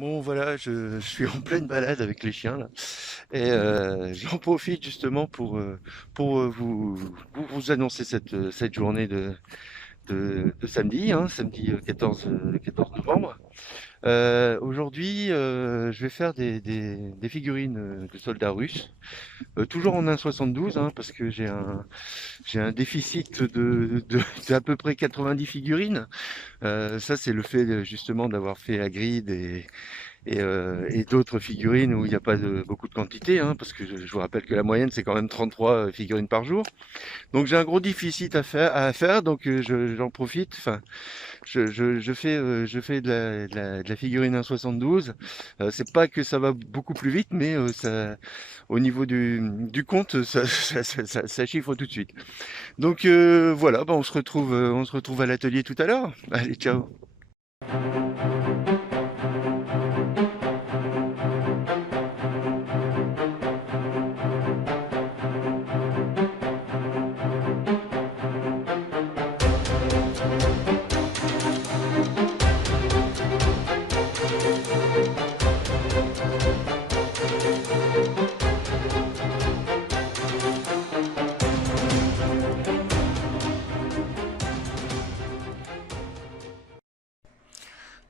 Bon voilà, je suis en pleine balade avec les chiens là et j'en profite justement pour vous annoncer cette journée de samedi, hein, samedi 14 novembre. Aujourd'hui, je vais faire des figurines de soldats russes, toujours en 1,72 hein, parce que j'ai un déficit d'à peu près 90 figurines. Ça, c'est le fait justement d'avoir fait Hagrid et d'autres figurines où il n'y a pas beaucoup de quantité, hein, parce que je vous rappelle que la moyenne c'est quand même 33 figurines par jour. Donc j'ai un gros déficit à faire, donc j'en profite. Enfin, je fais de la figurine 1,72. C'est pas que ça va beaucoup plus vite, mais au niveau du compte, ça chiffre tout de suite. Donc voilà, bah, on se retrouve à l'atelier tout à l'heure. Allez, ciao.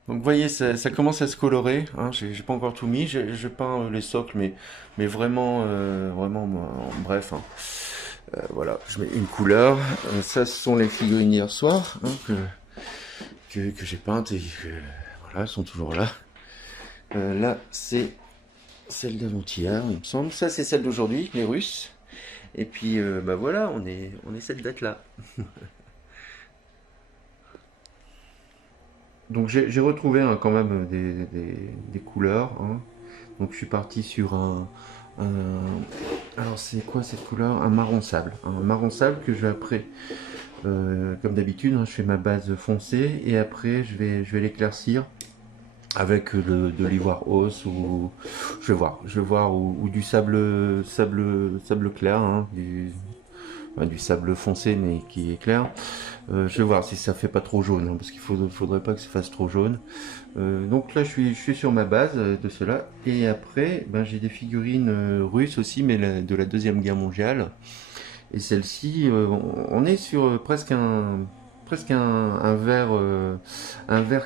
Donc vous voyez, ça commence à se colorer, hein, j'ai pas encore tout mis, je peins les socles, mais vraiment, vraiment, bref, hein. Voilà, je mets une couleur. Ça, ce sont les figurines hier soir, hein, que j'ai peintes et voilà, elles sont toujours là. Là, c'est celle d'avant-hier, il me semble. Ça, c'est celle d'aujourd'hui, les Russes. Et puis, bah voilà, on est cette date-là. Donc j'ai retrouvé hein, quand même des couleurs, hein. Donc je suis parti sur alors c'est quoi cette couleur? Un marron sable. Un marron sable que je vais après, comme d'habitude, hein, je fais ma base foncée et après je vais l'éclaircir avec de l'ivoire os ou je vais voir ou du sable clair, hein, du sable foncé mais qui est clair. Je vais voir si ça fait pas trop jaune, hein, parce qu'il faudrait pas que ça fasse trop jaune. Donc là, je suis sur ma base de cela. Et après, ben, j'ai des figurines russes aussi, mais de la Deuxième Guerre mondiale. Et celle-ci, on est sur presque un vert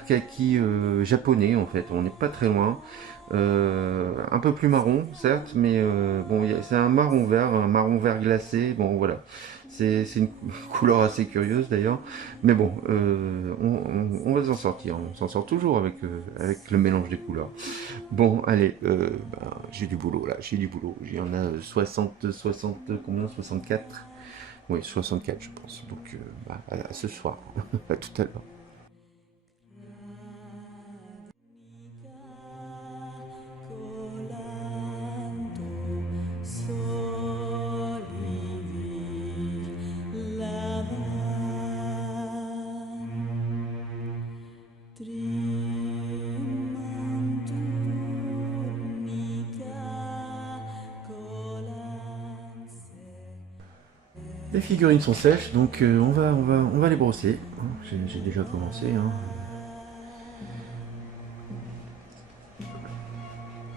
kaki japonais en fait. On n'est pas très loin. Un peu plus marron, certes, mais bon, c'est un marron vert glacé. Bon, voilà. C'est une couleur assez curieuse d'ailleurs. Mais bon, on va s'en sortir. On s'en sort toujours avec le mélange des couleurs. Bon, allez, ben, j'ai du boulot là, j'ai du boulot. Il y en a 60, combien? 64. Oui, 64 je pense. Donc, bah, à ce soir. À tout à l'heure. Les figurines sont sèches, donc on va les brosser. J'ai déjà commencé, hein.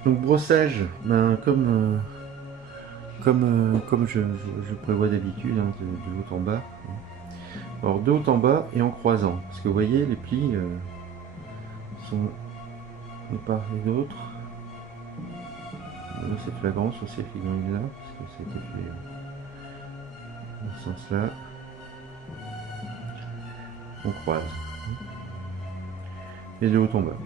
Donc brossage, ben, comme je prévois d'habitude, hein, de haut en bas. Alors de haut en bas et en croisant, parce que vous voyez les plis sont de part et d'autre. C'est flagrant sur ces figurines là, parce que ça a été fait dans ce sens là. On croise. Et de haut en bas.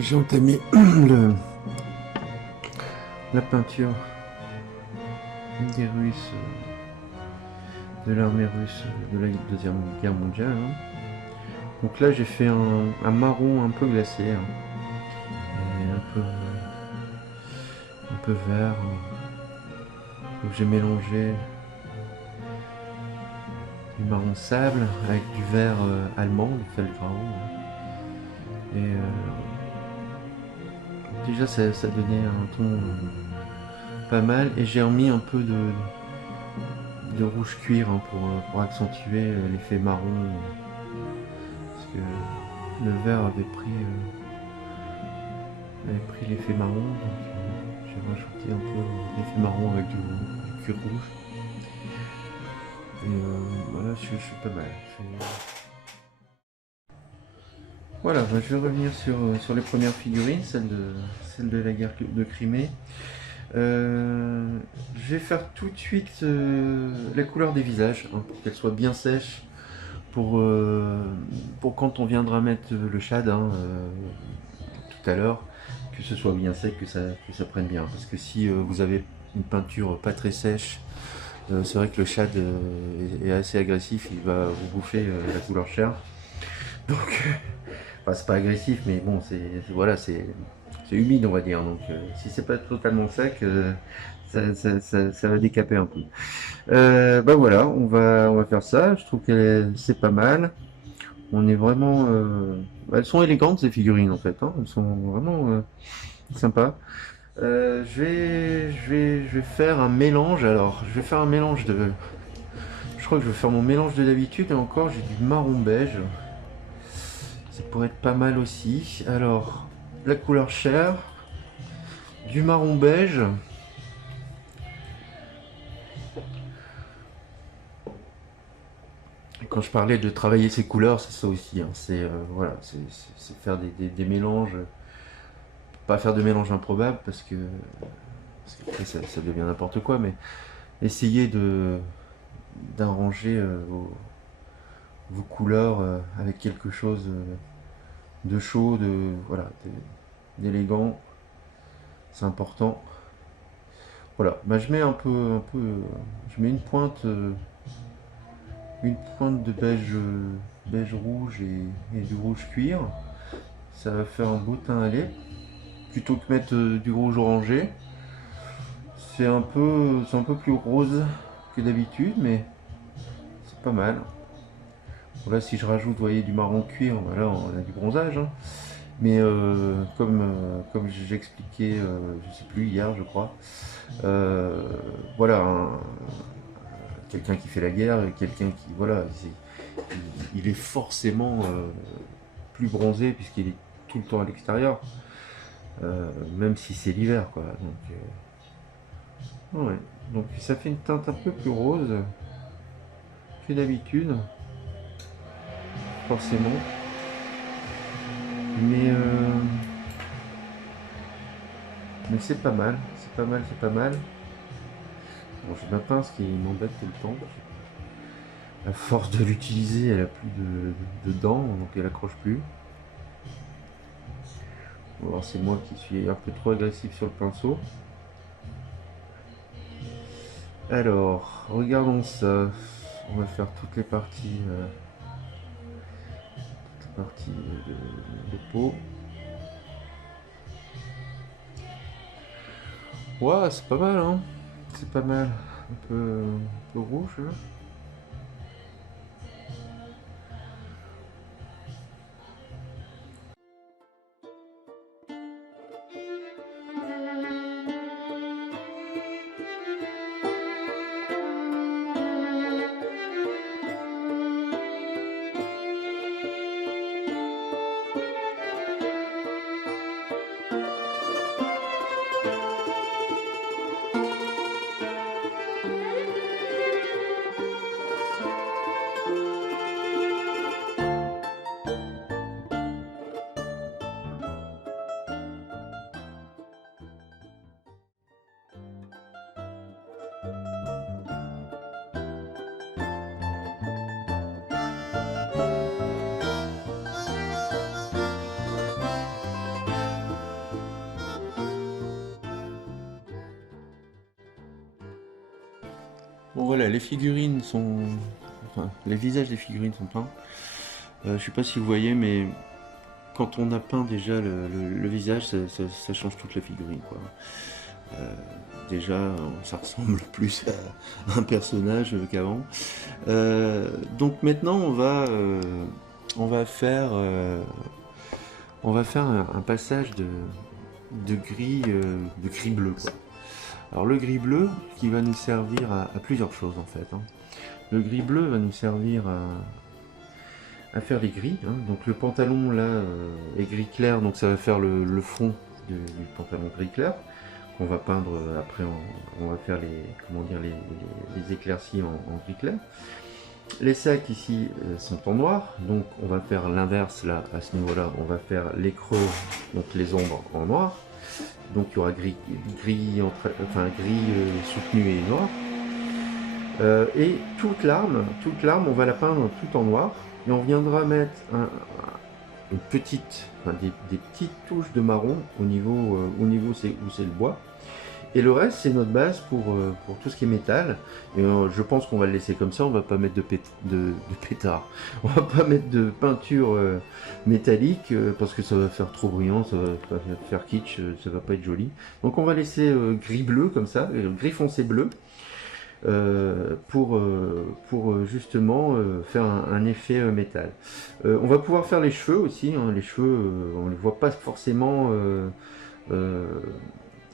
J'ai entamé la peinture des Russes, de l'armée russe de la Deuxième Guerre mondiale, hein. Donc là j'ai fait un marron un peu glacé, hein, et un peu vert, hein. Donc j'ai mélangé du marron sable avec du vert allemand, du Feldgrau. Et déjà ça donnait un ton pas mal. Et j'ai remis un peu de rouge cuir hein, pour accentuer l'effet marron. Parce que le vert avait pris l'effet marron. Donc j'ai rajouté un peu l'effet marron avec du cuir rouge. Et voilà, je suis pas mal. Voilà, bah, je vais revenir sur les premières figurines, celles de la guerre de Crimée. Je vais faire tout de suite la couleur des visages, hein, pour qu'elle soit bien sèche, pour quand on viendra mettre le shad hein, tout à l'heure, que ce soit bien sec, que ça prenne bien. Parce que si vous avez une peinture pas très sèche, c'est vrai que le shad est assez agressif, il va vous bouffer la couleur chair. Donc, enfin, c'est pas agressif, mais bon, voilà, c'est humide, on va dire. Donc, si c'est pas totalement sec, ça va décaper un peu. Bah voilà, on va faire ça. Je trouve que c'est pas mal. On est vraiment, elles sont élégantes ces figurines en fait. Hein. Elles sont vraiment sympas. Je vais faire un mélange. Alors, je vais faire un mélange de. Je crois que je vais faire mon mélange de d'habitude. Et encore, j'ai du marron beige. Ça pourrait être pas mal aussi. Alors, la couleur chair, du marron beige. Quand je parlais de travailler ces couleurs, c'est ça aussi. Hein. C'est voilà, c'est faire des mélanges. Pas faire de mélange improbable parce qu'après ça devient n'importe quoi, mais essayer d'arranger vos couleurs avec quelque chose de chaud, voilà, d'élégant. C'est important. Voilà, bah, je mets je mets une pointe de beige rouge et du rouge cuir. Ça va faire un beau teint à lait. Plutôt que mettre du rouge orangé, c'est un peu plus rose que d'habitude, mais c'est pas mal. Bon, là, si je rajoute, vous voyez, du marron cuir, voilà, on a du bronzage. Hein. Mais comme j'expliquais, je sais plus hier, je crois. Voilà, quelqu'un qui fait la guerre, quelqu'un qui, voilà, il est forcément plus bronzé puisqu'il est tout le temps à l'extérieur, même si c'est l'hiver, quoi. Donc, ouais. Donc ça fait une teinte un peu plus rose que d'habitude, forcément. Mais c'est pas mal, c'est pas mal, c'est pas mal. Bon, j'ai ma pince qui m'embête tout le temps. À force de l'utiliser, elle a plus de dents, donc elle accroche plus. Bon, alors c'est moi qui suis un peu trop agressif sur le pinceau. Alors, regardons ça. On va faire toutes les parties, de peau. Ouais, c'est pas mal, hein. C'est pas mal. Un peu rouge, là. Bon voilà, les figurines sont... Enfin, les visages des figurines sont peints. Je sais pas si vous voyez, mais quand on a peint déjà le visage, ça change toute la figurine, quoi. Déjà, ça ressemble plus à un personnage qu'avant. Donc maintenant, on va faire, un passage de gris bleu, quoi. Alors le gris bleu qui va nous servir à plusieurs choses en fait, hein. Le gris bleu va nous servir à faire les gris, hein. Donc le pantalon là est gris clair, donc ça va faire le fond du pantalon gris clair. On va peindre après, on va faire les éclaircies en gris clair. Les sacs ici sont en noir, donc on va faire l'inverse là, à ce niveau-là, on va faire les creux, donc les ombres en noir. Donc il y aura gris soutenu et noir. Et toute l'arme, on va la peindre tout en noir, et on viendra mettre une petite, des petites touches de marron au niveau où c'est le bois. Et le reste, c'est notre base pour tout ce qui est métal. Et je pense qu'on va le laisser comme ça, on va pas mettre de pétard. On va pas mettre de peinture métallique parce que ça va faire trop bruyant, ça va faire kitsch, ça va pas être joli. Donc on va laisser gris bleu comme ça, gris foncé bleu. Pour justement faire un effet métal. On va pouvoir faire les cheveux aussi, hein. Les cheveux, on ne les voit pas forcément.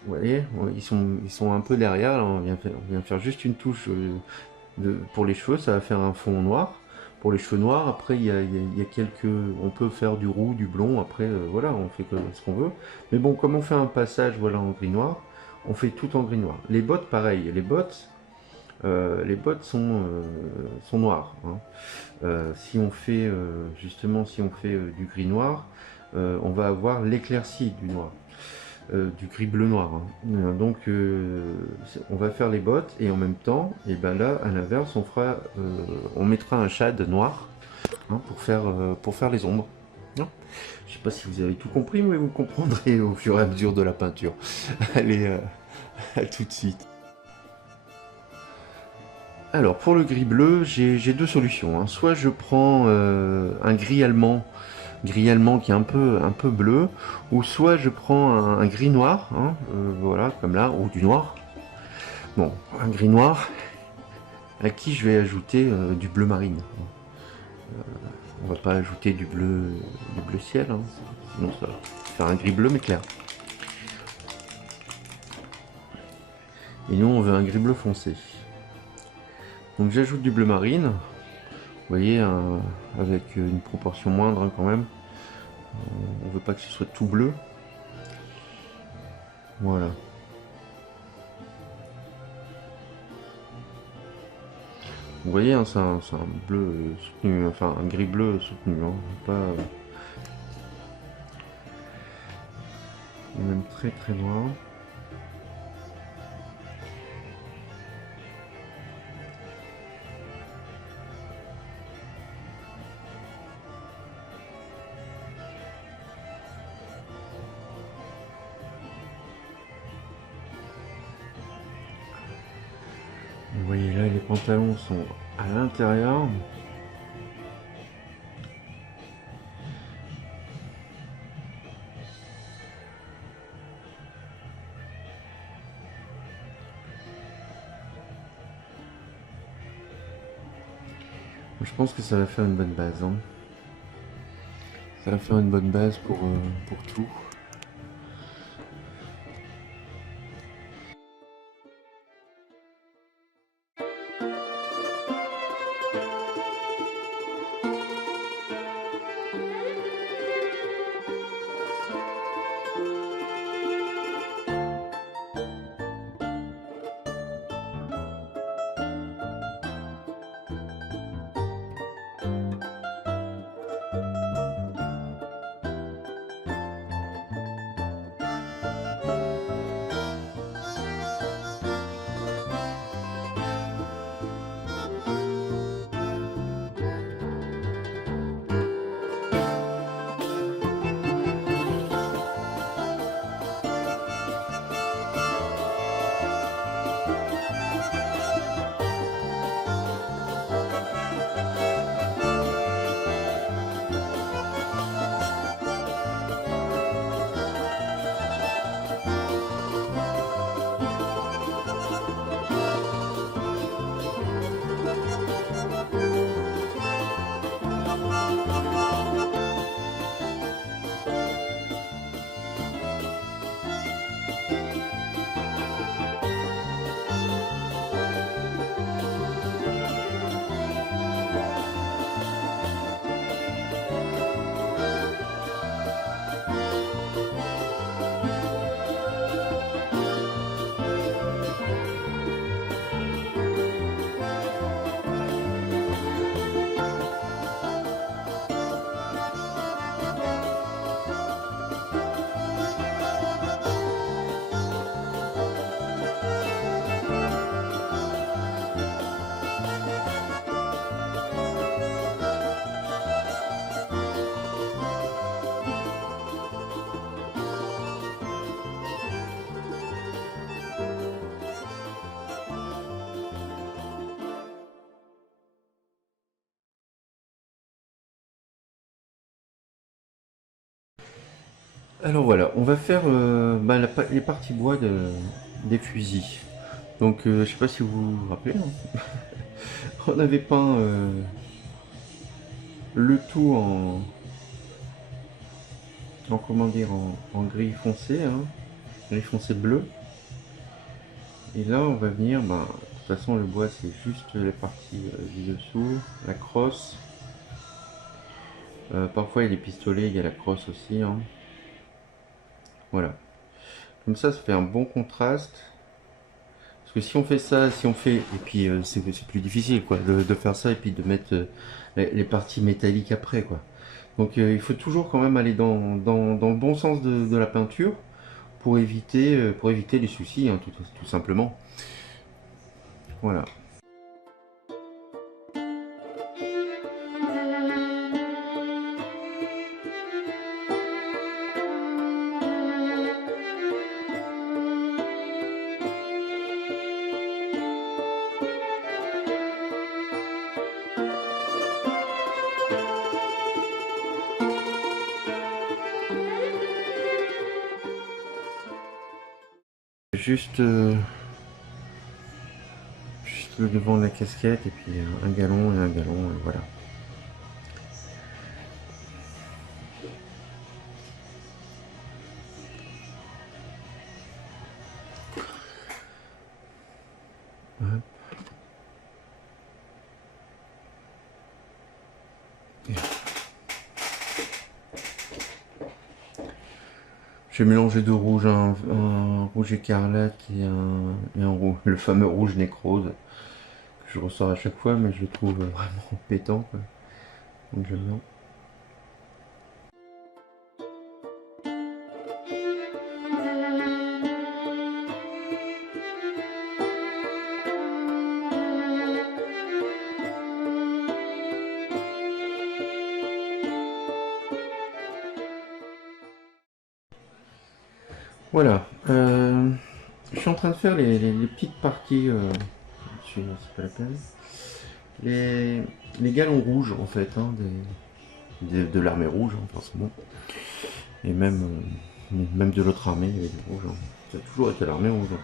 Vous voyez, ils sont un peu derrière. Là, on vient faire juste une touche pour les cheveux, ça va faire un fond noir. Pour les cheveux noirs, après il y a on peut faire du roux, du blond, après voilà, on fait ce qu'on veut. Mais bon, comme on fait un passage voilà, en gris noir, on fait tout en gris noir. Les bottes, pareil, les bottes sont noires, hein. Si on fait du gris noir, on va avoir l'éclaircie du noir. Du gris bleu noir, hein. Donc on va faire les bottes et en même temps, et ben là à l'inverse on mettra un shade noir, hein, pour faire les ombres, hein. Je sais pas si vous avez tout compris, mais vous comprendrez au fur et à mesure de la peinture. Allez, à tout de suite. Alors pour le gris bleu, j'ai deux solutions, hein. Soit je prends un gris allemand qui est un peu bleu, ou soit je prends un gris noir, hein, voilà, comme là, ou du noir. Bon, un gris noir à qui je vais ajouter du bleu marine. On va pas ajouter du bleu ciel, hein, sinon ça va faire un gris bleu mais clair. Et nous on veut un gris bleu foncé. Donc j'ajoute du bleu marine. Vous voyez, avec une proportion moindre, hein, quand même. On veut pas que ce soit tout bleu. Voilà. Vous voyez, hein, c'est un bleu soutenu, enfin un gris bleu soutenu, hein, pas même très très noir. Vous voyez là, les pantalons sont à l'intérieur. Je pense que ça va faire une bonne base, hein. Ça va faire une bonne base pour tout. Alors voilà, on va faire les parties bois des fusils. Donc je sais pas si vous vous rappelez, hein. On avait peint le tout en comment dire, en gris foncé, hein, gris foncé bleu. Et là on va venir, de toute façon le bois c'est juste la partie du dessous, la crosse. Parfois il y a des pistolets, il y a la crosse aussi, hein. Voilà. Comme ça fait un bon contraste. Parce que si on fait ça, si on fait, et puis c'est plus difficile quoi, de faire ça et puis de mettre les parties métalliques après quoi. Donc il faut toujours quand même aller dans le bon sens de la peinture pour éviter les soucis, hein, tout simplement. Voilà. Juste, juste le devant de la casquette et puis un galon et un galon, et voilà. Hop. J'ai mélangé deux rouges, un rouge écarlate et un rouge, le fameux rouge nécrose que je ressors à chaque fois, mais je le trouve vraiment pétant quoi. Donc j'aime bien. Voilà. Je suis en train de faire les petites parties. C'est pas la peine. Les galons rouges en fait, hein, de l'armée rouge, hein, forcément. Et même de l'autre armée, il y avait des rouges, hein. Ça a toujours été l'armée rouge en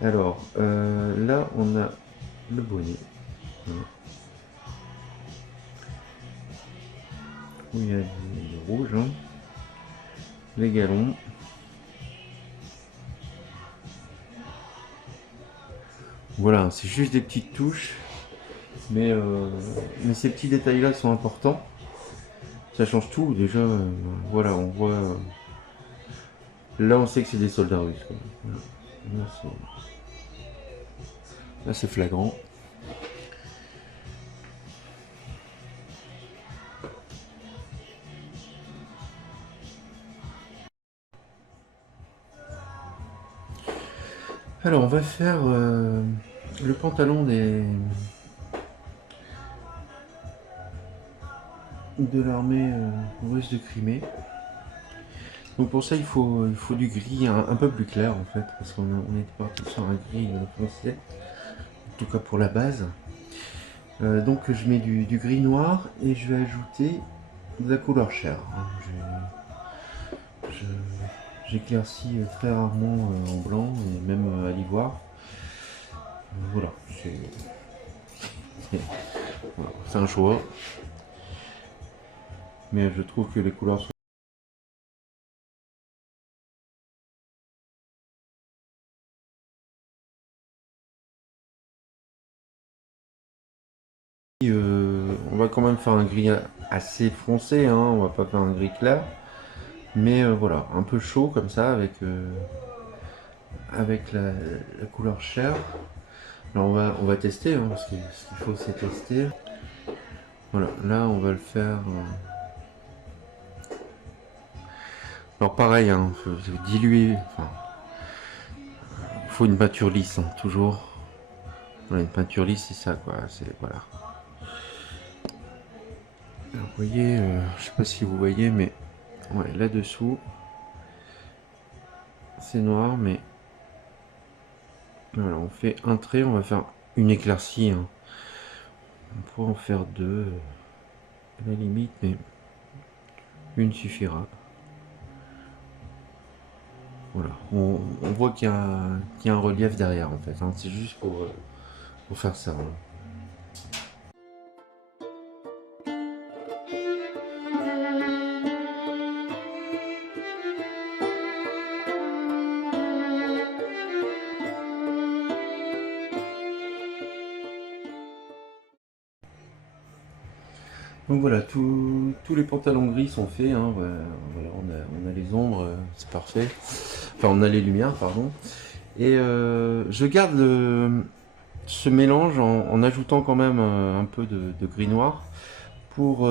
fait. Alors, là on a le bonnet. Voilà. Où il y a du rouge, hein. Les galons. Voilà, c'est juste des petites touches, mais ces petits détails-là sont importants. Ça change tout, déjà, voilà, on voit... là, on sait que c'est des soldats russes, quoi. Voilà. Là, c'est flagrant. Alors, on va faire le pantalon de l'armée russe de Crimée. Donc pour ça, il faut du gris un peu plus clair en fait, parce qu'on est parti sur un gris foncé, en tout cas pour la base. Donc je mets du gris noir et je vais ajouter de la couleur chair, hein. J'éclaircis très rarement en blanc et même à l'ivoire. Voilà, c'est un choix. Mais je trouve que les couleurs sont... on va quand même faire un gris assez foncé, hein, on va pas faire un gris clair. Mais voilà, un peu chaud comme ça avec la couleur chair. Alors on va tester, hein, parce que ce qu'il faut c'est tester. Voilà, là on va le faire. Alors pareil, hein, faut diluer. Enfin, il faut une peinture lisse, hein, toujours. Voilà, une peinture lisse, c'est ça, quoi. C'est voilà. Alors, vous voyez, je sais pas si vous voyez, mais ouais, là-dessous, c'est noir, mais voilà, on fait un trait, on va faire une éclaircie, hein. On pourrait en faire deux, à la limite, mais Une suffira. Voilà, on voit qu'il y a un relief derrière en fait, hein. C'est juste pour faire ça, hein. Donc voilà, tous les pantalons gris sont faits, hein. Voilà, on a les ombres, c'est parfait. Enfin, on a les lumières, pardon. Et je garde ce mélange en ajoutant quand même un peu de gris noir pour,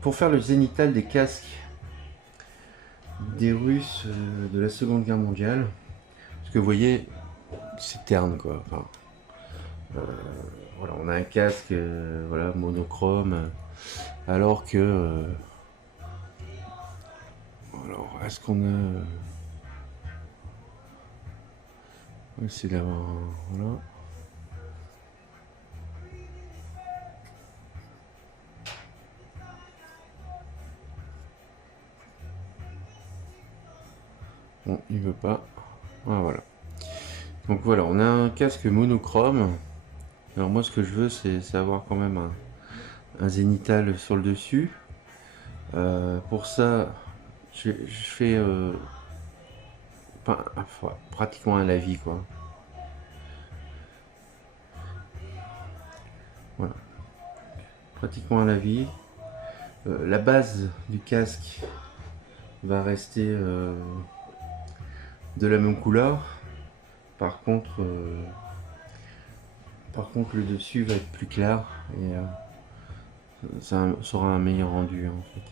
pour faire le zénithal des casques des Russes de la Seconde Guerre mondiale. Parce que vous voyez, c'est terne quoi. Enfin, voilà, on a un casque voilà, monochrome, alors que. Alors, est-ce qu'on a. C'est là. Voilà. Bon, il veut pas. Ah, voilà. Donc voilà, on a un casque monochrome. Alors moi ce que je veux c'est avoir quand même un zénithal sur le dessus. Pour ça, je fais pratiquement un lavis quoi. Voilà, pratiquement un lavis. La base du casque va rester de la même couleur. Par contre, euh, le dessus va être plus clair et ça aura un meilleur rendu en fait.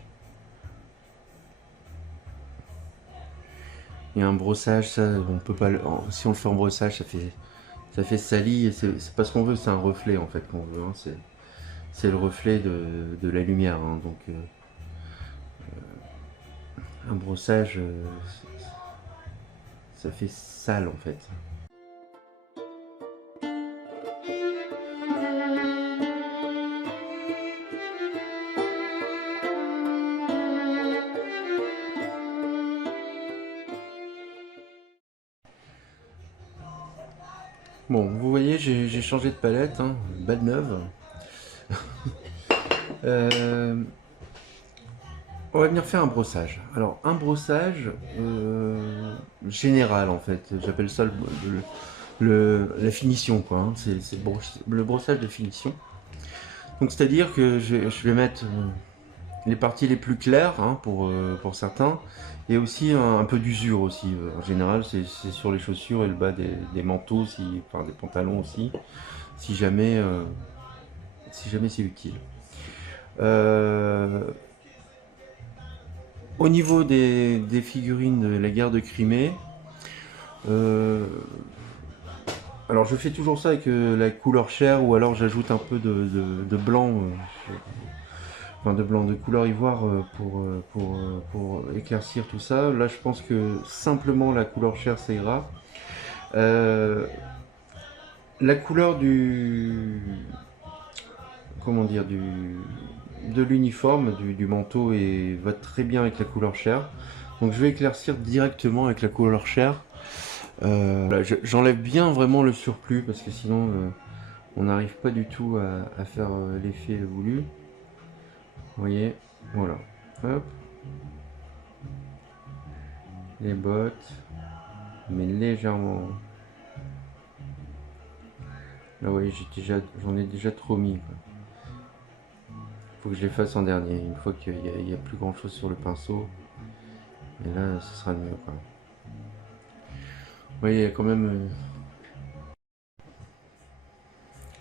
Et un brossage, ça, on peut pas. Si on le fait en brossage, ça fait sali et c'est pas ce qu'on veut, c'est un reflet en fait qu'on veut, hein. C'est le reflet de la lumière, hein. Donc un brossage, ça fait sale en fait. Bon, vous voyez, j'ai changé de palette, hein, belle neuve. Euh, on va venir faire un brossage. Alors, un brossage général en fait. J'appelle ça la finition, quoi, hein. C'est le brossage de finition. Donc, c'est-à-dire que je vais mettre les parties les plus claires, hein, pour certains, et aussi un peu d'usure aussi. En général, c'est sur les chaussures et le bas des manteaux, enfin des pantalons aussi, si jamais, si jamais c'est utile. Euh, Au niveau des figurines de la guerre de Crimée, euh, alors je fais toujours ça avec la couleur chair ou alors j'ajoute un peu de blanc, enfin de blanc, de couleur ivoire pour éclaircir tout ça. Là je pense que simplement la couleur chair ça ira. Euh, la couleur comment dire, de l'uniforme, du manteau va très bien avec la couleur chair. Donc je vais éclaircir directement avec la couleur chair. Voilà, j'enlève bien vraiment le surplus parce que sinon on n'arrive pas du tout à faire l'effet voulu. Vous voyez, voilà. Hop. Les bottes, mais légèrement. Là, vous voyez, j'en ai déjà trop mis, quoi. Faut que je les fasse en dernier, une fois qu'il n'y a plus grand chose sur le pinceau. Et là, ce sera le mieux, quoi. Vous voyez, il y a quand même.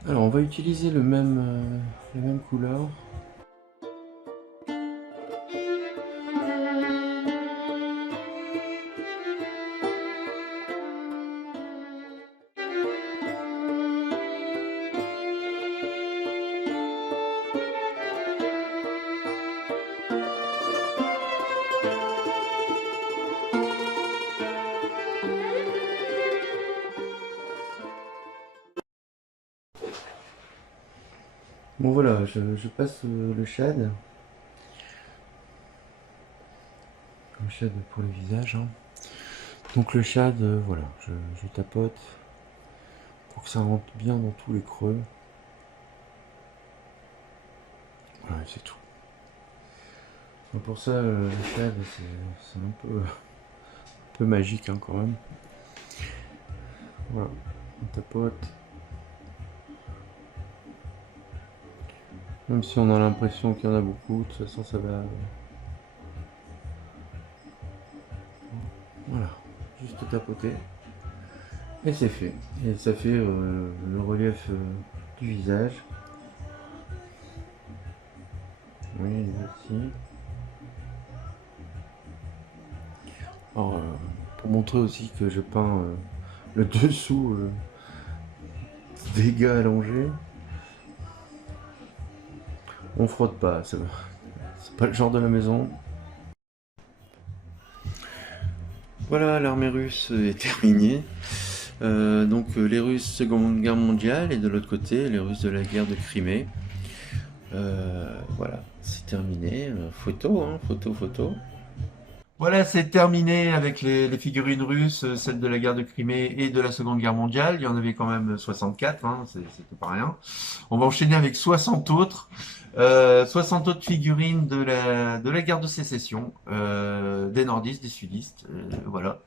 Alors, on va utiliser la même couleur. Bon, voilà, je passe le shade. le shad pour le visage, hein. Donc le shad, voilà, je tapote pour que ça rentre bien dans tous les creux. Ouais, c'est tout. Donc pour ça, le shad, c'est un peu magique, hein, quand même. Voilà, on tapote. Même si on a l'impression qu'il y en a beaucoup, de toute façon ça va. Voilà, juste tapoter. Et c'est fait. Et ça fait le relief du visage. Oui, ici. Alors, pour montrer aussi que je peins le dessous des gars allongés, on frotte pas, c'est pas le genre de la maison. Voilà, l'armée russe est terminée. Donc les Russes Seconde Guerre mondiale et de l'autre côté les Russes de la guerre de Crimée. Voilà, c'est terminé. Photo, hein, photo. Voilà, c'est terminé avec les figurines russes, celles de la guerre de Crimée et de la Seconde Guerre mondiale. Il y en avait quand même 64, hein, c'était pas rien. On va enchaîner avec 60 autres. 60 autres figurines de la guerre de sécession, des nordistes, des sudistes, voilà.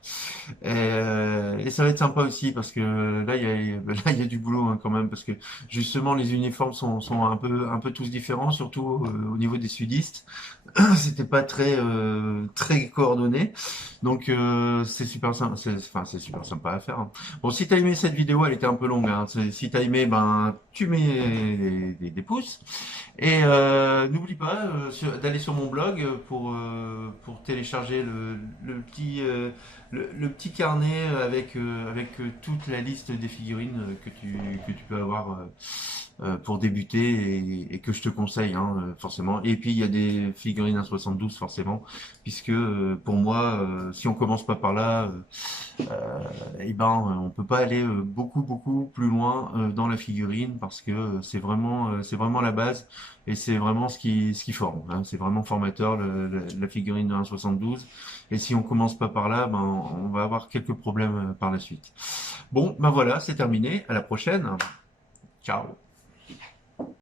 Et ça va être sympa aussi parce que là, là, il y a du boulot hein, quand même parce que justement les uniformes sont un peu tous différents, surtout au niveau des sudistes. C'était pas très coordonné, donc c'est super sympa, enfin c'est super sympa à faire, hein. Bon, si t'as aimé cette vidéo, elle était un peu longue, hein. Si t'as aimé, ben tu mets des pouces et n'oublie pas d'aller sur mon blog pour télécharger le petit carnet avec toute la liste des figurines que tu peux avoir pour débuter et que je te conseille hein, forcément. Et puis il y a des figurines à 72 forcément, puisque pour moi, si on commence pas par là, et ben on peut pas aller beaucoup plus loin dans la figurine parce que c'est vraiment la base et c'est vraiment ce qui forme. Hein. C'est vraiment formateur la figurine de 1,72 et si on commence pas par là, ben on va avoir quelques problèmes par la suite. Bon, ben voilà, c'est terminé. À la prochaine. Ciao.